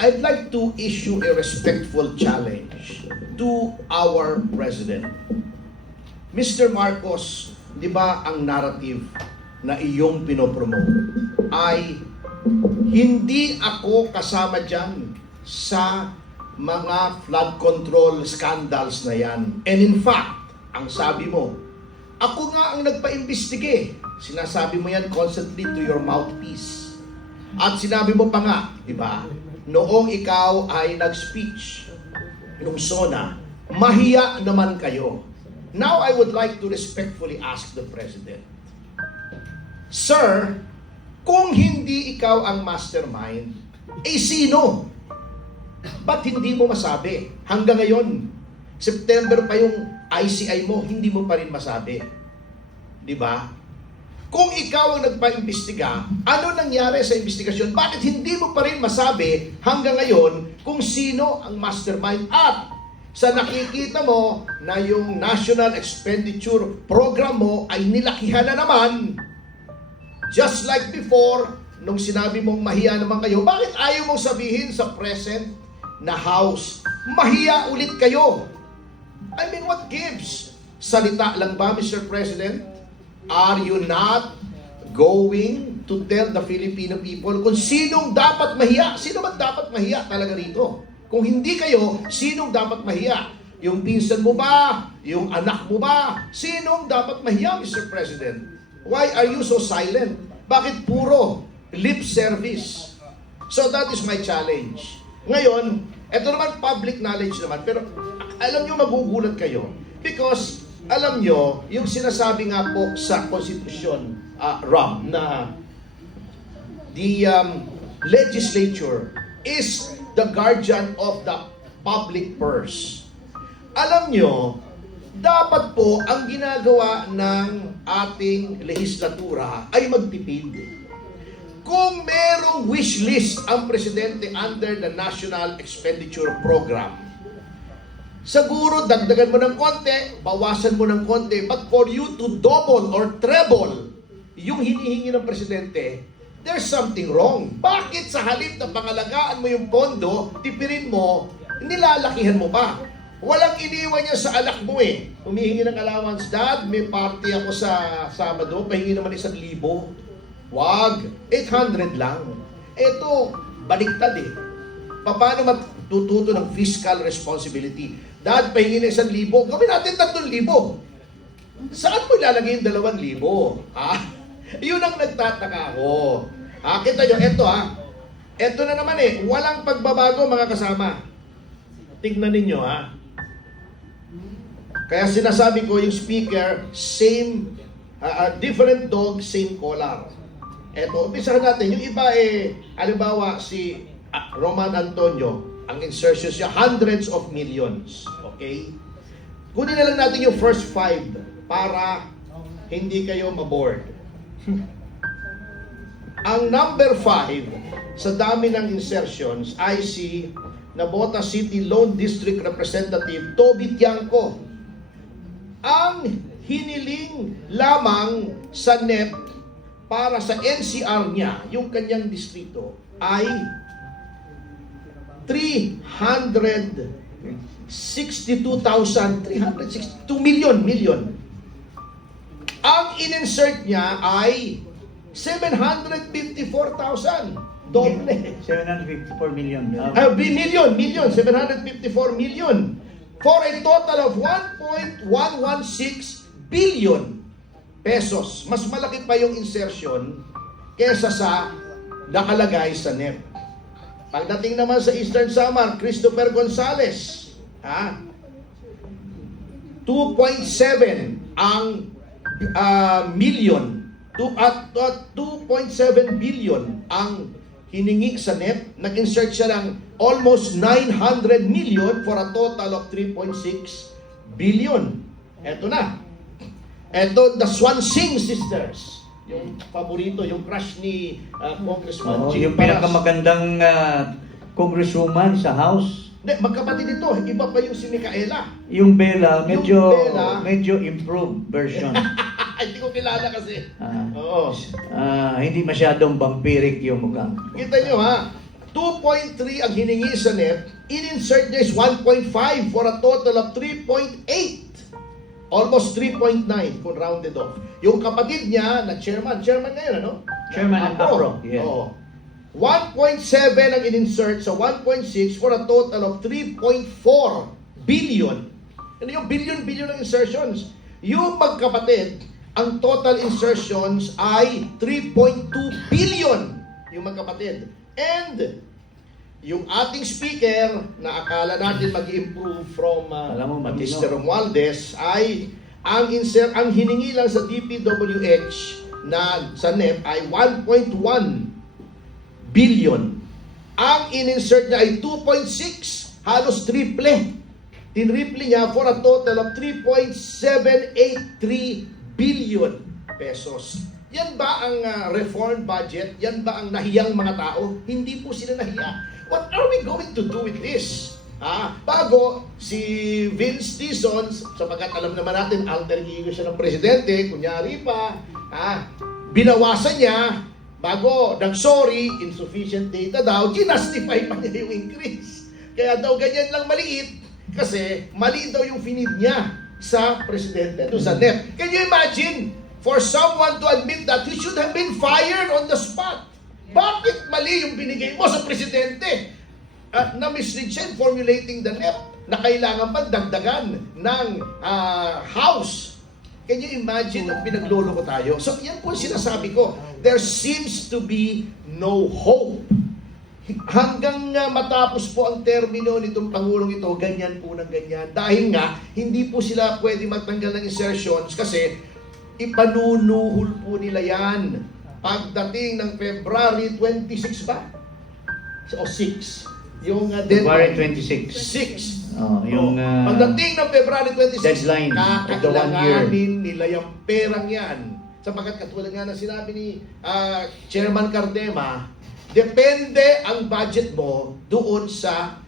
I'd like to issue a respectful challenge to our President. Mr. Marcos, di ba ang narrative na iyong pinopromote ay hindi ako kasama dyan sa mga flood control scandals na yan. And in fact, ang sabi mo, ako nga ang nagpa-imbestige. Sinasabi mo yan constantly to your mouthpiece. At sinabi mo pa nga, di ba, noong ikaw ay nag-speech nung SONA, mahiya naman kayo. Now I would like to respectfully ask the President, Sir, kung hindi ikaw ang mastermind, sino? Ba't hindi mo masabi? Hanggang ngayon, September pa yung ICI mo, hindi mo pa rin masabi. Di ba? Kung ikaw ang nagpa-imbestiga, ano nangyari sa investigasyon? Bakit hindi mo pa rin masabi hanggang ngayon kung sino ang mastermind? At sa nakikita mo na yung National Expenditure Program mo ay nilakihan na naman, just like before, nung sinabi mong mahiya naman kayo, bakit ayaw mong sabihin sa present na House, mahiya ulit kayo? I mean, what gives? Salita lang ba, Mr. President? Are you not going to tell the Filipino people kung sinong dapat mahiya? Sino ba dapat mahiya talaga rito? Kung hindi kayo, sinong dapat mahiya? Yung pinsan mo ba? Yung anak mo ba? Sinong dapat mahiya, Mr. President? Why are you so silent? Bakit puro lip service? So that is my challenge. Ngayon, ito naman public knowledge naman, pero alam nyo, magugulat kayo. Because alam nyo, yung sinasabi nga po sa Constitution, Rob, na the legislature is the guardian of the public purse. Alam nyo, dapat po ang ginagawa ng ating lehislatura ay magtipid. Kung merong wish list ang presidente under the National Expenditure Program, siguro dagdagan mo ng konti, bawasan mo ng konti, but for you to double or treble yung hinihingi ng presidente, there's something wrong. Bakit sa halip na pangalagaan mo yung pondo, tipirin mo, nilalakihan mo pa? Walang iniwan niya sa anak mo eh. Humihingi ng allowance, Dad, may party ako sa Sabado, pahingi naman 1,000. Wag, 800 lang. Ito, baliktad eh. Paano matututo ng fiscal responsibility? Dad, pahingi ng 1,000, gawin natin 3,000. Saan mo ilalagay yung 2,000? Ha? Yun ang nagtataka ako. Kita nyo, eto ha. Eto na naman eh, walang pagbabago mga kasama. Tignan ninyo ha. Kaya sinasabi ko yung speaker, same, different dog, same collar. Eto, umpisahan natin. Yung iba eh, halimbawa si Roman Antonio, ang insertions niya, hundreds of millions. Okay? Kunin na lang natin yung first 5 para hindi kayo maboard. Ang number 5 sa dami ng insertions ay si Nabota City Lone District Representative Toby Tiangco. Ang hiniling lamang sa NEP para sa NCR niya, yung kanyang distrito, ay 362 million. Ang in-insert niya ay 754,000. Doble. 754 million. Million. 754 million. For a total of 1.116 billion pesos. Mas malaki pa yung insertion kesa sa nakalagay sa NEP. Pagdating naman sa Eastern Samar, Christopher Gonzales, 2.7 ang million, 2.7 billion ang hiningi sa NEP. Nag-insert siya ng almost 900 million for a total of 3.6 billion. Eto na. Eto, the Swansing sisters. Yung paborito, yung crush ni Congressman Jim yung Paras. pinakamagandang congresswoman sa House. Hindi, magkapatid ito. Iba pa yung si Micaela. Yung Bella, Bella, medyo improved version. Hindi ko kilala kasi. Ah. Oo. Hindi masyadong vampiric yung mukha. Kita nyo ha. 2.3 ang hiningi sa NEP, in-insert niya is 1.5 for a total of 3.8. Almost 3.9 kung rounded off. Yung kapatid niya na chairman ngayon, ano? Chairman ng APRO, yeah. Oo. 1.7 ang in-insert sa 1.6 for a total of 3.4 billion. Ano yung billion ng insertions? Yung magkapatid, ang total insertions ay 3.2 billion yung magkapatid. And yung ating speaker na akala natin mag-improve from Alam mo, matino. Mr. Romualdez ay ang hiningi lang sa DPWH na sa NEP ay 1.1 billion. Ang in-insert niya ay 2.6, halos triple. Tinriple niya for a total of 3.783 billion pesos. Yan ba ang reform budget? Yan ba ang nahiyang mga tao? Hindi po sila nahiya. What are we going to do with this? Bago si Vince Dizon, sapagkat alam naman natin, alter ego siya ng presidente, kunyari pa, binawasan niya, bago nag-sorry, insufficient data daw, ginastify pa niya yung increase. Kaya daw ganyan lang maliit, kasi mali daw yung finid niya sa presidente, sa NEP. Can you imagine, for someone to admit that he should have been fired on the spot? Bakit mali yung binigay mo sa presidente? Na-mislead siya in formulating the NEP na kailangan pa dagdagan ng House. Can you imagine ang pinaglolo ko tayo? So yan po sinasabi ko. There seems to be no hope. Hanggang matapos po ang termino nitong Pangulong ito, ganyan po ng ganyan. Dahil nga, hindi po sila pwede magtanggal ng insertions kasi ipanunuhol po nila yan. Pagdating ng February 26 ba? O 6? Yung February 26. 6. Yung pagdating ng February 26, deadline of the 1 year. kakailanganin nila yung perang yan. Sapagkat katulad nga na sinabi ni Chairman Cardema, depende ang budget mo doon sa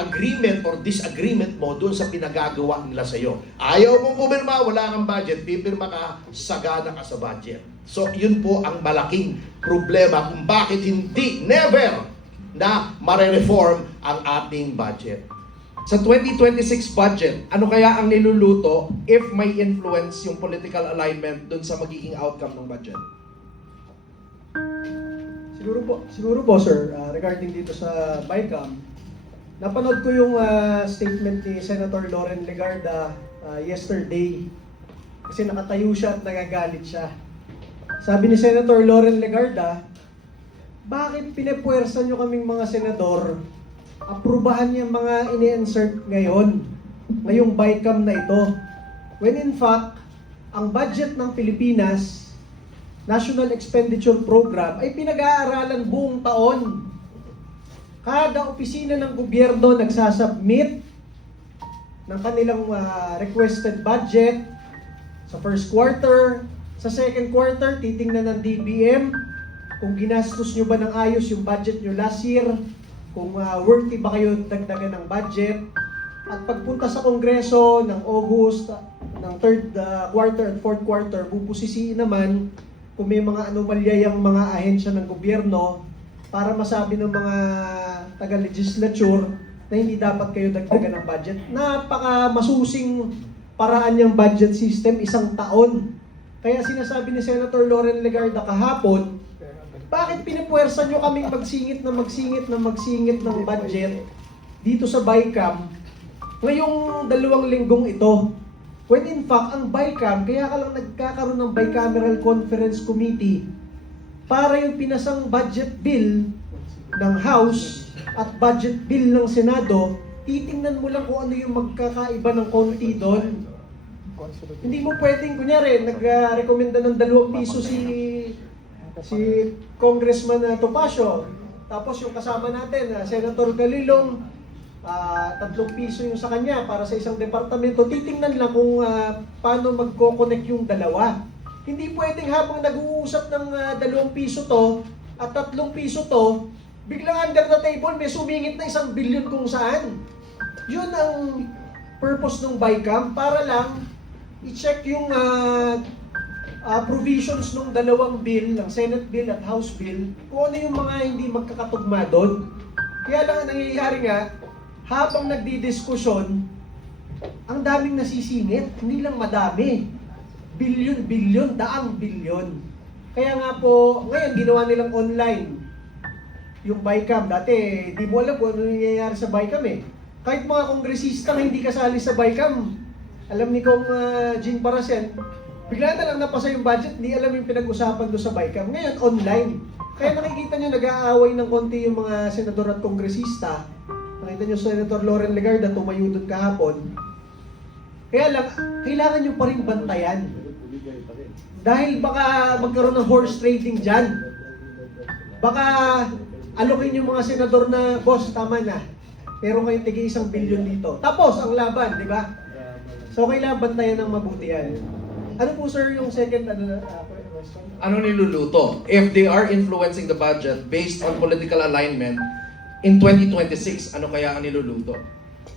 agreement or disagreement mo doon sa pinagagawa nila sa iyo. Ayaw mong pumirma, wala kang budget, pipirma ka, sagana ka sa budget. So, yun po ang malaking problema kung bakit never na mare-reform ang ating budget. Sa 2026 budget, ano kaya ang niluluto if may influence yung political alignment dun sa magiging outcome ng budget? Siguro po sir, regarding dito sa BICAM, napanood ko yung statement ni Senator Loren Legarda yesterday kasi nakatayo siya at nagagalit siya. Sabi ni Senator Loren Legarda, bakit pinepuwersa nyo kaming mga senador aprubahan yung mga ini-insert ngayong BICAM na ito? When in fact, ang budget ng Pilipinas, National Expenditure Program, ay pinag-aaralan buong taon. Kada opisina ng gobyerno nagsasubmit ng kanilang requested budget sa first quarter, sa second quarter, titingnan ng DBM kung ginastos nyo ba ng ayos yung budget nyo last year, kung worthy ba kayo dagdagan ng budget. At pagpunta sa Kongreso ng August, ng third quarter at fourth quarter, bubusisiin naman kung may mga anomalya yung mga ahensya ng gobyerno para masabi ng mga taga-legislature na hindi dapat kayo dagdagan ng budget. Napaka masusing paraan yung budget system, isang taon. Kaya sinasabi ni Senator Loren Legarda kahapon, bakit pinipuwersa nyo kaming magsingit ng budget dito sa BICAM ngayong 2 linggong ito? When in fact, ang BICAM, kaya ka lang nagkakaroon ng Bicameral Conference Committee para yung pinasang budget bill ng House at budget bill ng Senado, titingnan mo lang kung ano yung magkakaiba ng konti doon. Hindi mo pwedeng, kunyari, nag-rekomenda ng 2 piso si Congressman Topacio, tapos yung kasama natin, Senator Galilong, 3 piso yung sa kanya para sa isang departamento. Titingnan lang kung paano magko-connect yung dalawa. Hindi pwedeng habang nag-uusap ng 2 piso to at 3 piso to, biglang under the table may sumingit na 1 billion kung saan. Yun ang purpose ng BICAM, para lang i-check yung provisions ng dalawang bill, ng Senate bill at House bill, kung ano yung mga hindi magkakatugma doon. Kaya lang ang nangyayari nga, habang nagdidiskusyon, ang daming nasisingit, hindi lang madami. Bilyon-bilyon, daang bilyon. Kaya nga po, ngayon ginawa nilang online yung BICAM. Dati, di mo alam kung ano nangyayari sa BICAM eh. Kahit mga kongresista na hindi kasali sa BICAM, alam ni Kong Jean Paracen, bigla na lang napasa yung budget, hindi alam yung pinag-usapan doon sa BICAM. Ngayon, online. Kaya nakikita nyo, nag-aaway ng konti yung mga senador at kongresista. Nakita nyo, Senator Loren Legarda, tumayo doon kahapon. Kaya lang, kailangan nyo pa rin bantayan. Dahil baka magkaroon ng horse trading dyan. Baka alokin yung mga senador na, boss, tama na. Pero ngayon tigi 1 bilyon dito. Tapos ang laban, di ba? So kailangan bantayan ng mabuti yan. Ano po sir yung second question? Ano niluluto? If they are influencing the budget based on political alignment, in 2026, ano kaya ang niluluto?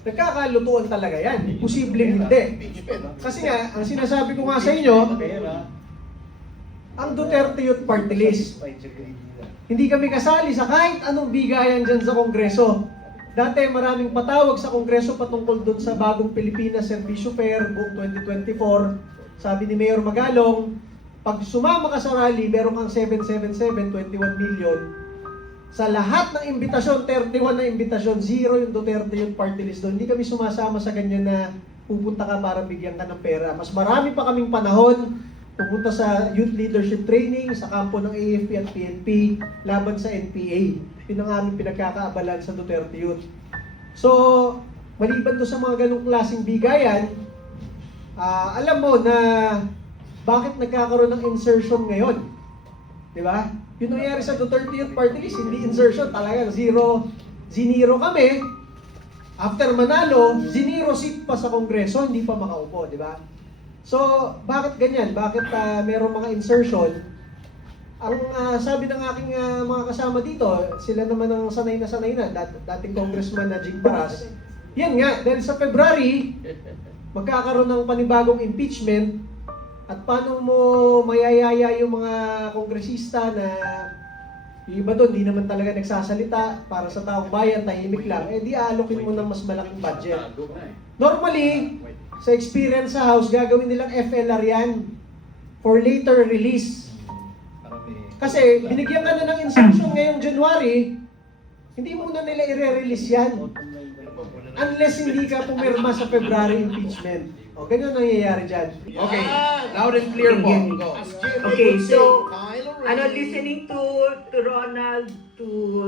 Nagkakalutuan talaga yan. Posibleng hindi. Kasi nga, ang sinasabi ko nga sa inyo, ang Duterte Youth Party List. Hindi kami kasali sa kahit anong bigayan dyan sa Kongreso. Dati maraming patawag sa Kongreso patungkol dun sa bagong Pilipinas Servisyo Fair buong 2024. Sabi ni Mayor Magalong, pag sumama ka sa rally, meron kang 777, 21 million. Sa lahat ng imbitasyon, 31 na imbitasyon, 0 yung Duterte Youth Party List doon. Hindi kami sumasama sa ganyan na pupunta ka para bigyan ka ng pera. Mas marami pa kaming panahon pupunta sa youth leadership training, sa kampo ng AFP at PNP, laban sa NPA. Yun ang aming pinagkakaabalan sa Duterte Youth. So, maliban to sa mga ganong klaseng bigayan, alam mo na bakit nagkakaroon ng insertion ngayon. Di ba? Yung nangyari sa Duterte Youth Party List, hindi insertion, talagang zero kami. After manalo, 0 seat pa sa Kongreso, hindi pa makaupo, di ba? So, bakit ganyan? Bakit merong mga insertion? Ang sabi ng aking mga kasama dito, sila naman ang sanay na, dating congressman na Jing Paras. Yan nga, dahil sa February, magkakaroon ng panibagong impeachment. At paano mo mayayaya yung mga kongresista na yung iba doon, di naman talaga nagsasalita para sa taong bayan, tahimik lang, eh di alokin mo ng mas malaking budget. Normally, sa experience sa House, gagawin nilang FLR yan for later release. Kasi binigyan ka na ng instruction ngayong January, hindi mo na nila i-release yan. Unless hindi ka pumirma sa February impeachment. O, ganyan nangyayari dyan. Okay, loud and clear po. Go. Okay, so, listening to Ronald, to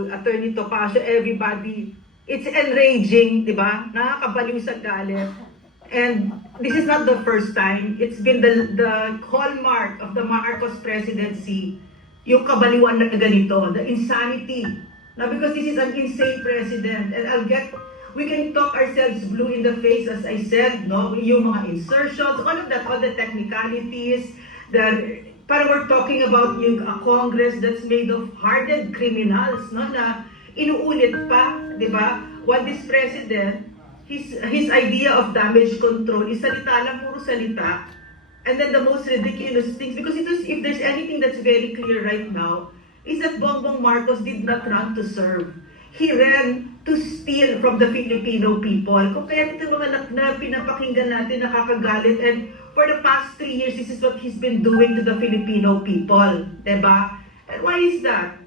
Attorney Topacio, everybody, it's enraging, di ba? Nakakabaliw sa galit. And this is not the first time. It's been the hallmark of the Marcos presidency, yung kabaliwan na ganito, the insanity. Now, because this is an insane president, and we can talk ourselves blue in the face, as I said, no? Yung mga insertions, all of that, all the technicalities, parang we're talking about yung Congress that's made of hardened criminals, no? Na inuulit pa, di ba? What this president, his idea of damage control is salita lang, puro salita. And then the most ridiculous things, because if there's anything that's very clear right now, is that Bongbong Marcos did not run to serve. He ran to steal from the Filipino people. Kung kaya ito mga na pinapakinggan natin, nakakagalit, and for the past 3 years, this is what he's been doing to the Filipino people. Diba? And why is that?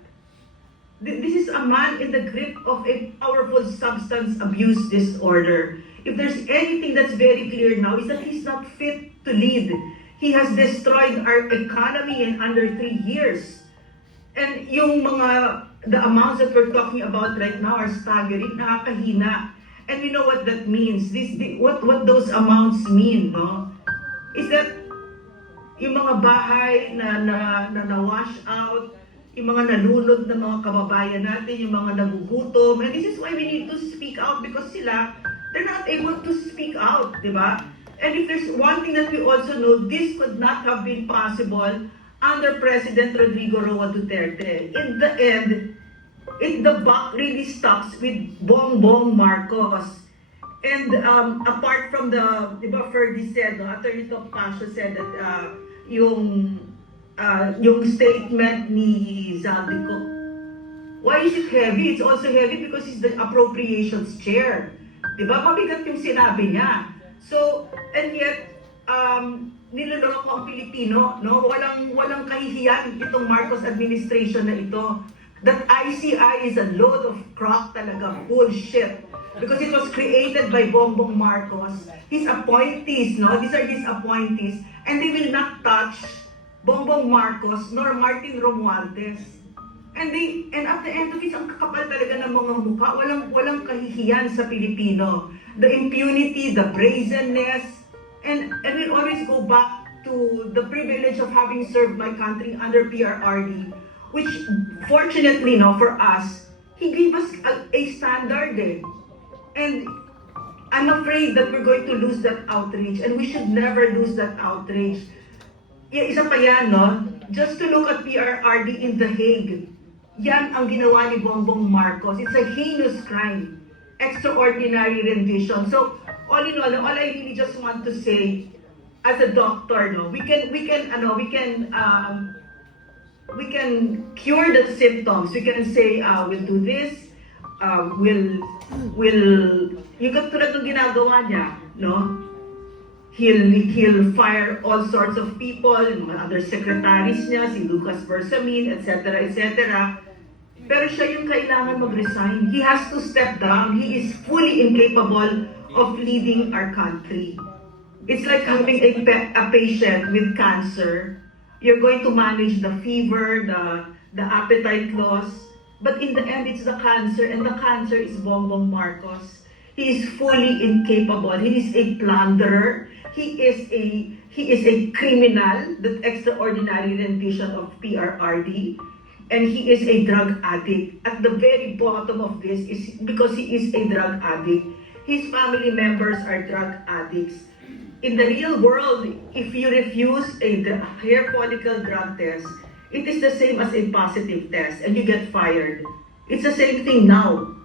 This is a man in the grip of a powerful substance abuse disorder. If there's anything that's very clear now, is that he's not fit to lead. He has destroyed our economy in under 3 years. And the amounts that we're talking about right now are staggering, nakakahina. And we know what that means. What those amounts mean, no? Is that yung mga bahay na wash out, yung mga nalulod na mga kababayan natin, yung mga nagugutom. And this is why we need to speak out, because they're not able to speak out, di ba? And if there's one thing that we also know, this could not have been possible under President Rodrigo Roa Duterte. In the end, the buck really stops with Bongbong Marcos. And apart from di ba Ferdy said, Attorney Topacio said that yung yung statement ni Zaldico. Why is it heavy? It's also heavy because he's the appropriations chair. Diba? Mabigat yung sinabi niya. So, and yet, niloloko ang Pilipino, no? Walang kahihiyan itong Marcos administration na ito. That ICI is a load of crock talaga, bullshit. Because it was created by Bongbong Marcos, his appointees, no? These are his appointees, and they will not touch Bongbong Marcos nor Martin Romualdez. And at the end of it, ang kakapal talaga ng mga mukha, walang kahihiyan sa Pilipino. The impunity, the brazenness, and we'll always go back to the privilege of having served my country under PRRD, which fortunately, no, for us, he gave us a standard eh. And I'm afraid that we're going to lose that outrage, and we should never lose that outrage. Isa pa yan, no? Just to look at PRRD in The Hague, yan ang ginawa ni Bongbong Marcos. It's a heinous crime. Extraordinary rendition. So, all in all I really just want to say, as a doctor, no, we can cure the symptoms. We can say, we'll do this, yung katulad ng ginagawa niya, no? He'll fire all sorts of people, mga other secretaries niya, si Lucas Bersamin, etc., etc. Pero siya yung kailangan mag-resign. He has to step down. He is fully incapable of leading our country. It's like having a patient with cancer. You're going to manage the fever, the appetite loss, but in the end, it's the cancer, and the cancer is Bongbong Marcos. He is fully incapable. He is a plunderer. He is a criminal, the extraordinary rendition of PRRD, and he is a drug addict. At the very bottom of this is because he is a drug addict. His family members are drug addicts. In the real world, if you refuse a hair follicle drug test, it is the same as a positive test, and you get fired. It's the same thing now.